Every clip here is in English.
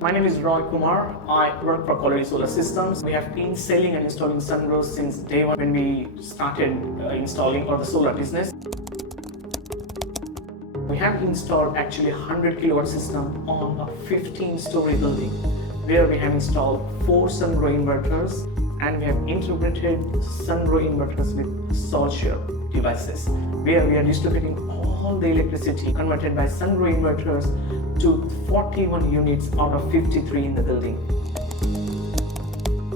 My name is Roy Kumar. I work for Quality Solar Systems. We have been selling and installing Sungrow since day one when we started installing for the solar business. We have installed actually 100 kilowatt system on a 15-story building where we have installed 4 Sungrow inverters and we have integrated Sungrow inverters with solar devices where we are distributing all the electricity converted by Sungrow inverters to 41 units out of 53 in the building.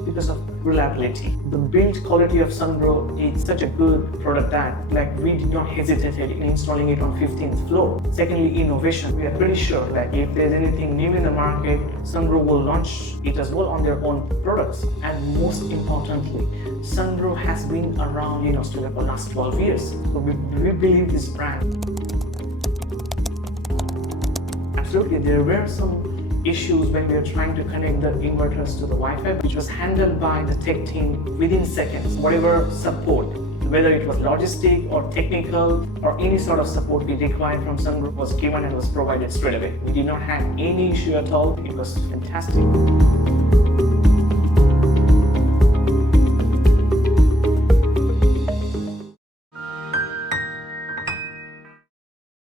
Because of reliability, the build quality of Sungrow is such a good product that we did not hesitate in installing it on 15th floor. Secondly, innovation. We are pretty sure that if there's anything new in the market, Sungrow will launch it as well on their own products. And most importantly, Sungrow has been around in Australia for the last 12 years. So we believe this brand. Absolutely, there were some issues when we were trying to connect the inverters to the Wi-Fi, which was handled by the tech team within seconds. Whatever support, whether it was logistic or technical or any sort of support we required from Sungrow was given and was provided straight away. We did not have any issue at all. It was fantastic.